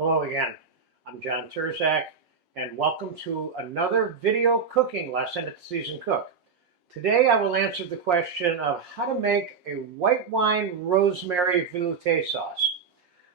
Hello again, I'm John Terzak, and welcome to another video cooking lesson at the Seasoned Cook. Today I will answer the question of how to make a white wine rosemary velouté sauce.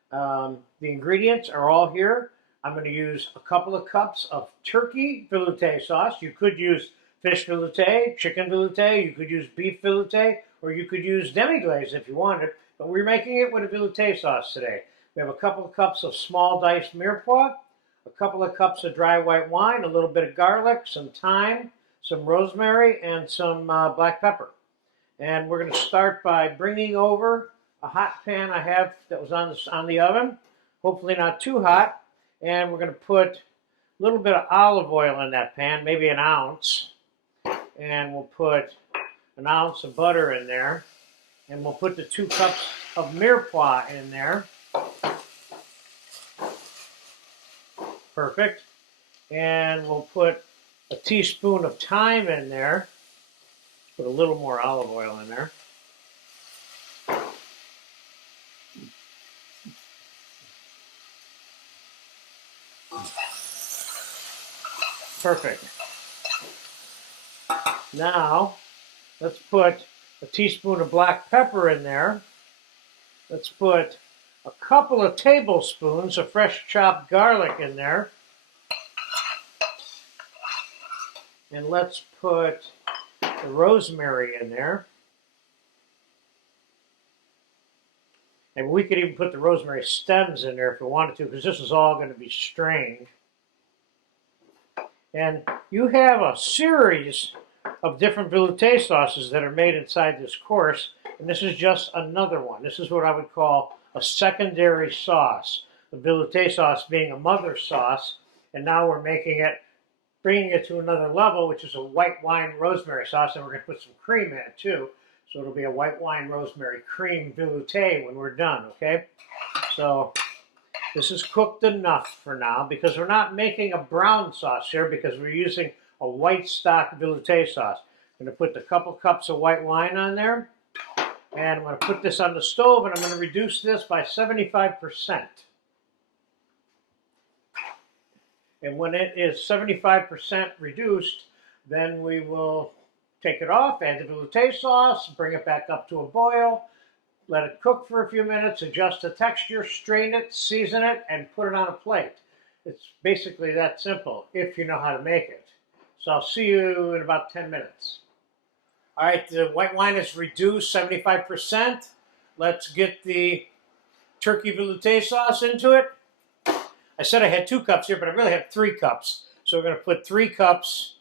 The ingredients are all here. I'm going to use a couple of cups of turkey velouté sauce. You could use fish velouté, chicken velouté, you could use beef velouté, or you could use demi-glaze if you wanted, but we're making it with a velouté sauce today. We have a couple of cups of small diced mirepoix, a couple of cups of dry white wine, a little bit of garlic, some thyme, some rosemary, and some black pepper. And we're going to start by bringing over a hot pan I have that was on the oven, hopefully not too hot. And we're going to put a little bit of olive oil in that pan, maybe an ounce. And we'll put an ounce of butter in there. And we'll put the 2 cups of mirepoix in there. Perfect. And we'll put a teaspoon of thyme in there. Put a little more olive oil in there. Perfect. Now, let's put a teaspoon of black pepper in there. Let's put a couple of tablespoons of fresh chopped garlic in there. And let's put the rosemary in there. And we could even put the rosemary stems in there if we wanted to, because this is all going to be strained. And you have a series of different velouté sauces that are made inside this course, and this is just another one. This is what I would call a secondary sauce. The velouté sauce being a mother sauce, and now we're making it, bringing it to another level, which is a white wine rosemary sauce, and we're going to put some cream in it too. So it'll be a white wine rosemary cream velouté when we're done, okay? So this is cooked enough for now because we're not making a brown sauce here because we're using a white stock velouté sauce. I'm going to put a couple cups of white wine on there. And I'm going to put this on the stove, and I'm going to reduce this by 75%. And when it is 75% reduced, then we will take it off, add the velouté sauce, bring it back up to a boil, let it cook for a few minutes, adjust the texture, strain it, season it, and put it on a plate. It's basically that simple, if you know how to make it. So I'll see you in about 10 minutes. All right, the white wine is reduced 75%. Let's get the turkey velouté sauce into it. I said I had 2 cups here, but I really have 3 cups. So we're going to put 3 cups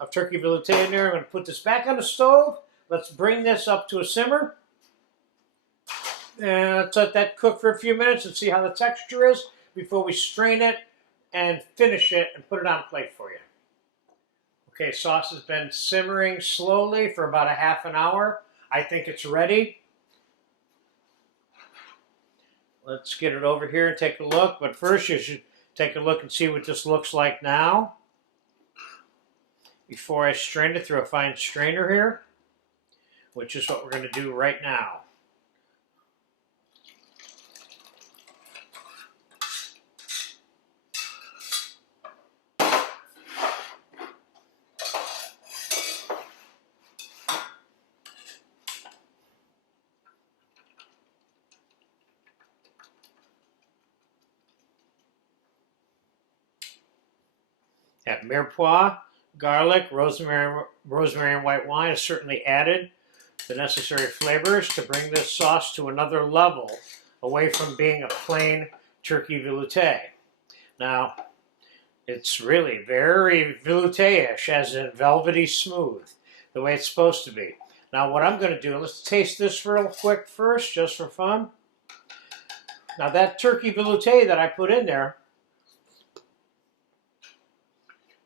of turkey velouté in there. I'm going to put this back on the stove. Let's bring this up to a simmer. And let's let that cook for a few minutes and see how the texture is before we strain it and finish it and put it on a plate for you. Okay, sauce has been simmering slowly for about a half an hour. I think it's ready. Let's get it over here and take a look. But first you should take a look and see what this looks like now before I strain it through a fine strainer here, which is what we're going to do right now. That mirepoix, garlic, rosemary and white wine is certainly added the necessary flavors to bring this sauce to another level away from being a plain turkey velouté. Now, it's really very velouté-ish, as in velvety smooth, the way it's supposed to be. Now, what I'm going to do, let's taste this real quick first, just for fun. Now, that turkey velouté that I put in there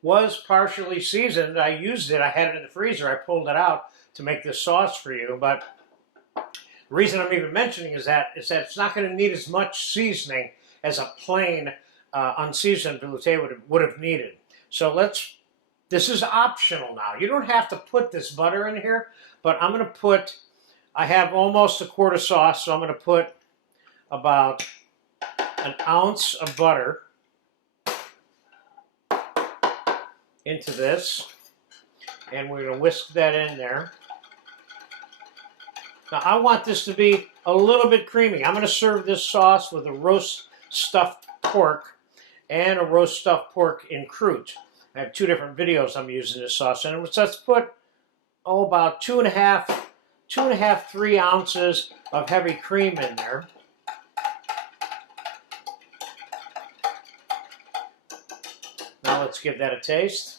was partially seasoned. I used it. I had it in the freezer. I pulled it out to make this sauce for you. But the reason I'm even mentioning is that it's not going to need as much seasoning as a plain unseasoned velouté would have needed. So this is optional now. You don't have to put this butter in here, but I'm going to put, I have almost a quart of sauce, so I'm going to put about an ounce of butter into this, and we're going to whisk that in there. Now I want this to be a little bit creamy. I'm going to serve this sauce with a roast stuffed pork and a roast stuffed pork en croûte. I have two different videos I'm using this sauce in. So let's put, about 2.5, 3 ounces of heavy cream in there. Now let's give that a taste.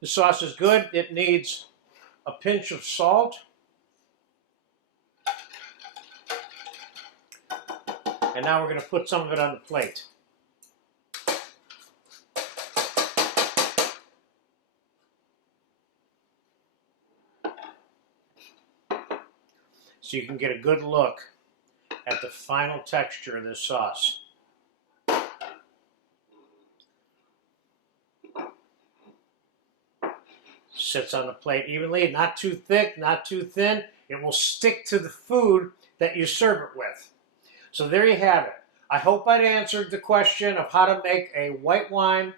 The sauce is good. It needs a pinch of salt. And now we're going to put some of it on the plate. So you can get a good look at the final texture of this sauce. Sits on the plate evenly, not too thick, not too thin. It will stick to the food that you serve it with. So there you have it. I hope I'd answered the question of how to make a white wine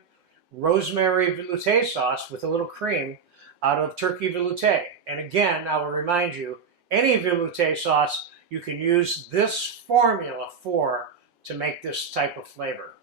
rosemary velouté sauce with a little cream out of turkey velouté. And again, I will remind you, any velouté sauce you can use this formula for to make this type of flavor.